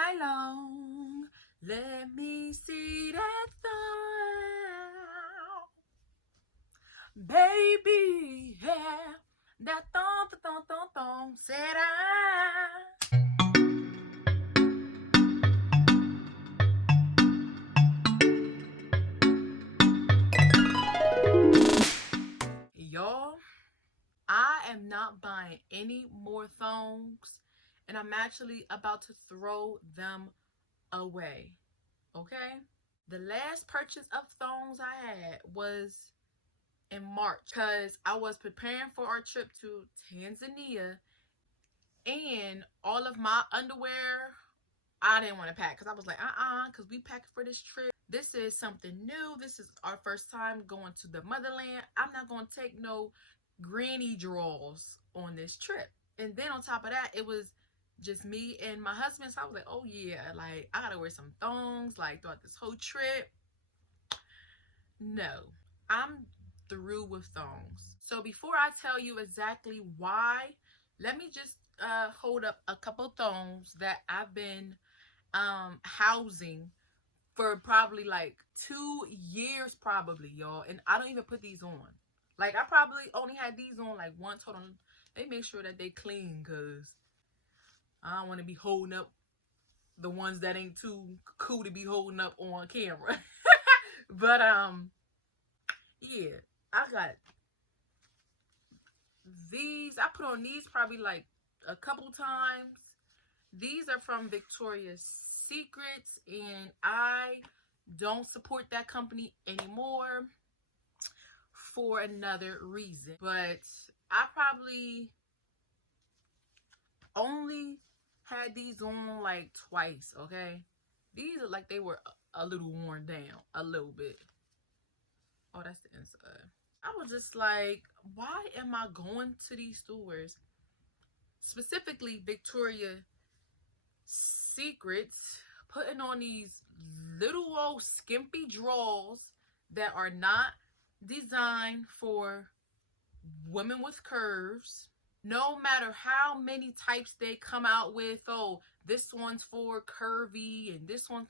night long. Let me see that thong. Baby, yeah. That thong, thong, thong, thong, said I. Y'all, I am not buying any more thongs, and I'm actually about to throw them away. Okay? The last purchase of thongs I had was in March because I was preparing for our trip to Tanzania, and all of my underwear I didn't want to pack because I was like, because we packed for this trip. This is something new. This is our first time going to the motherland. I'm not going to take no granny draws on this trip. And then on top of that, it was just me and my husband. So I was like, oh yeah, like I gotta wear some thongs like throughout this whole trip. No, I'm through with thongs. So before I tell you exactly why, let me just hold up a couple thongs that I've been housing for probably like 2 years probably, y'all, and I don't even put these on. Like I probably only had these on like once. Hold on, they make sure that they clean because I don't want to be holding up the ones that ain't too cool to be holding up on camera. But yeah, I got these. I put on these probably like a couple times. These are from Victoria's Secrets, and I don't support that company anymore for another reason. But I probably only had these on like twice, okay? These are like they were a little worn down, a little bit. Oh, that's the inside. I was just like, why am I going to these stores? Specifically Victoria Secrets, putting on these little old skimpy drawers that are not designed for women with curves. No matter how many types they come out with, oh, this one's for curvy and this one's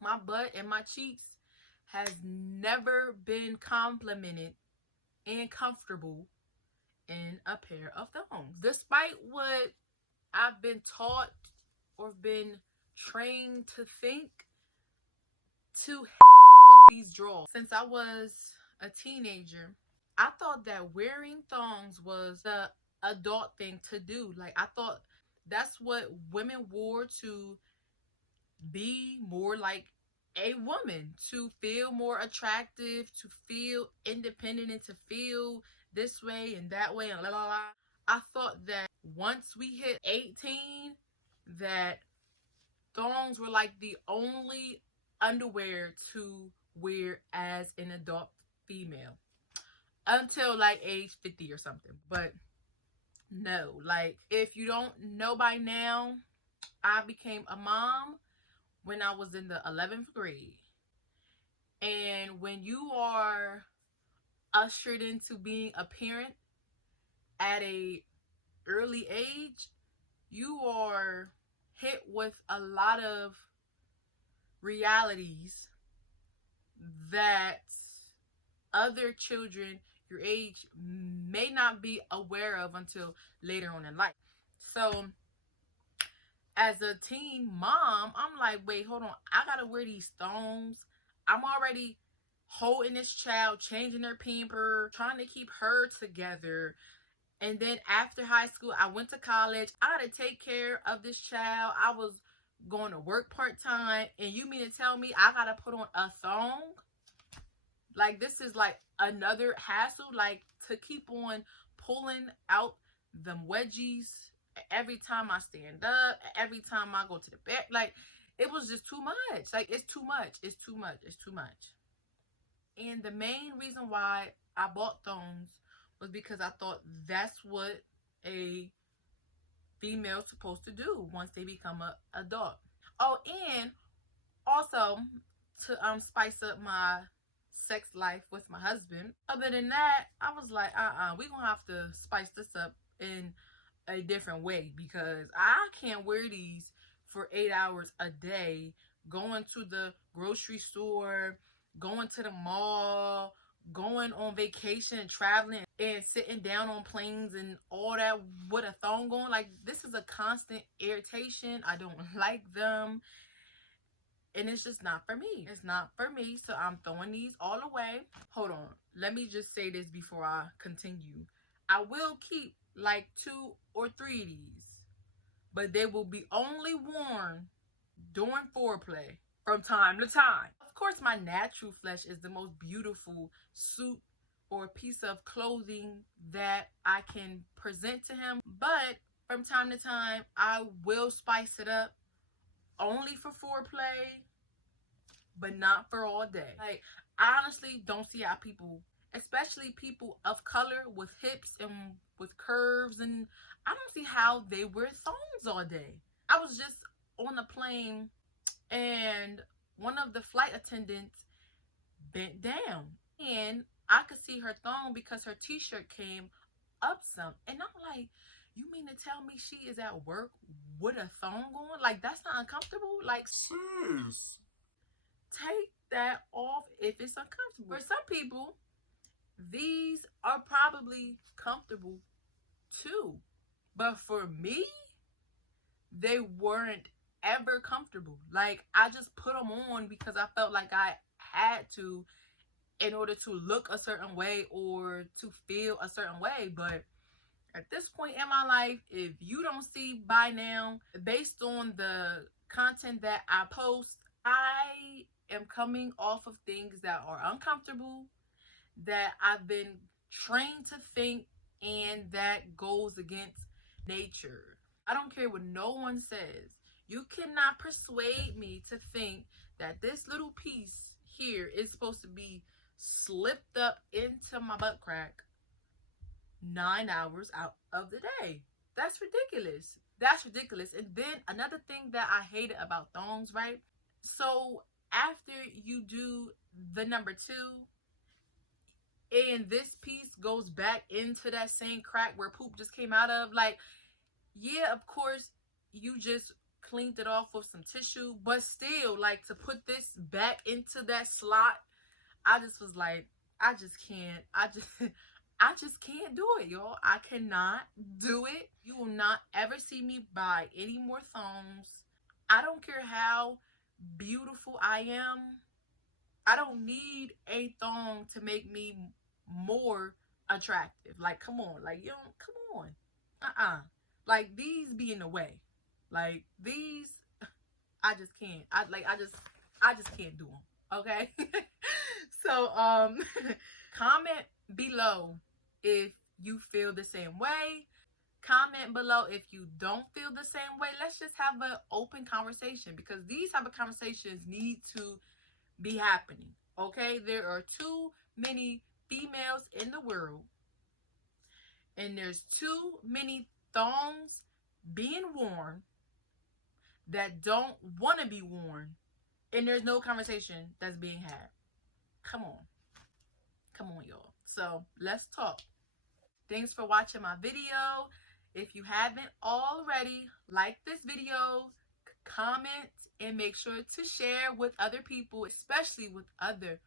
my butt and my cheeks has never been complimented and comfortable in a pair of thongs. Despite what I've been taught or been trained to think, to with these drawers. Since I was a teenager, I thought that wearing thongs was the adult thing to do. Like I thought that's what women wore to be more like a woman, to feel more attractive, to feel independent, and to feel this way and that way and la la la. I thought that once we hit 18, that thongs were like the only underwear to wear as an adult female until like age 50 or something. But no, like if you don't know by now, I became a mom when I was in the 11th grade. And when you are ushered into being a parent at a early age, you are hit with a lot of realities that other children your age may not be aware of until later on in life. So as a teen mom, I'm like, wait, hold on, I gotta wear these thongs. I'm already holding this child, changing her pamper, trying to keep her together. And then after high school, I went to college. I had to take care of this child. I was going to work part-time. And you mean to tell me I got to put on a thong? Like, this is like another hassle. Like, to keep on pulling out them wedgies every time I stand up, every time I go to the bed. Like, it was just too much. Like, it's too much. It's too much. It's too much. And the main reason why I bought thongs was because I thought that's what a female's supposed to do once they become an adult. Oh, and also to spice up my sex life with my husband. Other than that, I was like, we're gonna have to spice this up in a different way because I can't wear these for 8 hours a day, going to the grocery store, going to the mall, going on vacation, traveling, and sitting down on planes and all that with a thong on. Like, this is a constant irritation. I don't like them. And it's just not for me. It's not for me. So I'm throwing these all away. Hold on. Let me just say this before I continue. I will keep like 2 or 3 of these, but they will be only worn during foreplay from time to time. Of course, my natural flesh is the most beautiful suit or piece of clothing that I can present to him. But from time to time, I will spice it up only for foreplay, but not for all day. Like, I honestly don't see how people, especially people of color with hips and with curves, and I don't see how they wear thongs all day. I was just on a plane and one of the flight attendants bent down and I could see her thong because her t-shirt came up some, and I'm like, you mean to tell me she is at work with a thong on? Like, that's not uncomfortable? Like, sis, take that off if it's uncomfortable. For some people, these are probably comfortable too, but for me, they weren't ever comfortable. Like, I just put them on because I felt like I had to in order to look a certain way or to feel a certain way. But at this point in my life, if you don't see by now, based on the content that I post, I am coming off of things that are uncomfortable, that I've been trained to think, and that goes against nature. I don't care what no one says. You cannot persuade me to think that this little piece here is supposed to be slipped up into my butt crack 9 hours out of the day. That's ridiculous. That's ridiculous. And then another thing that I hated about thongs, right? So after you do the number 2, and this piece goes back into that same crack where poop just came out of, like, yeah, of course, you just cleaned it off with some tissue, but still, like, to put this back into that slot, I just was like, I just can't. I just can't do it, y'all. I cannot do it. You will not ever see me buy any more thongs. I don't care how beautiful I am. I don't need a thong to make me more attractive. Like, come on. Like, you don't, come on. Like, these be in the way. Like, these, I just can't. I just can't do them. Okay? So, comment below if you feel the same way. Comment below if you don't feel the same way. Let's just have an open conversation, because these type of conversations need to be happening. Okay? There are too many females in the world, and there's too many thongs being worn that don't want to be worn, and there's no conversation that's being had. Come on, y'all. So let's talk. Thanks for watching my video. If you haven't already, like this video, comment, and make sure to share with other people, especially with other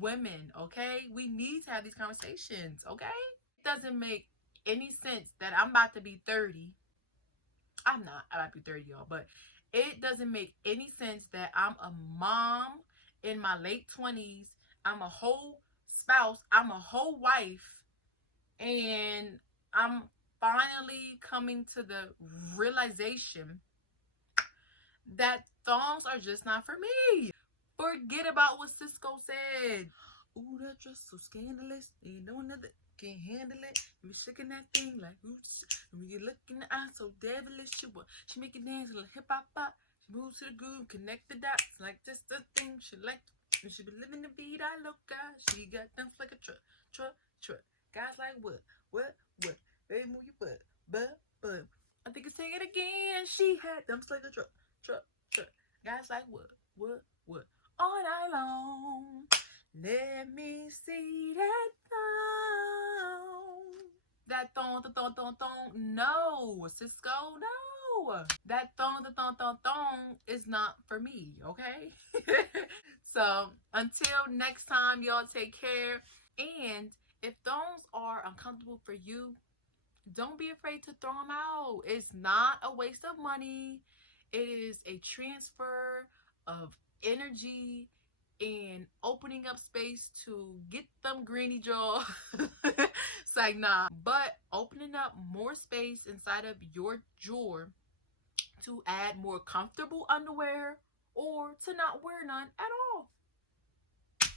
women. Okay, we need to have these conversations. Okay, it doesn't make any sense that I'm about to be 30. I'm about to be 30, y'all, but it doesn't make any sense that I'm a mom in my late 20s. I'm a whole spouse. I'm a whole wife. And I'm finally coming to the realization that thongs are just not for me. Forget about what Cisco said. Ooh, that dress so scandalous. You know another can't handle it. Me shaking that thing like roots. When you look in the eye so devilish, she make it dance like hip hop pop. She moves to the groove, connect the dots like just the thing she like. She be living the vida loca. She got them like a truck. Guys like what? Baby, move your butt. I think it's saying it again. She had them like a truck. Guys like what? All night long. Let me see that thong. That thong. No, Cisco, no. no, that thong is not for me, okay? So until next time, y'all take care. And if thongs are uncomfortable for you, don't be afraid to throw them out. It's not a waste of money. It is a transfer of energy and opening up space to get them greeny jaw. It's like, nah. But opening up more space inside of your drawer to add more comfortable underwear or to not wear none at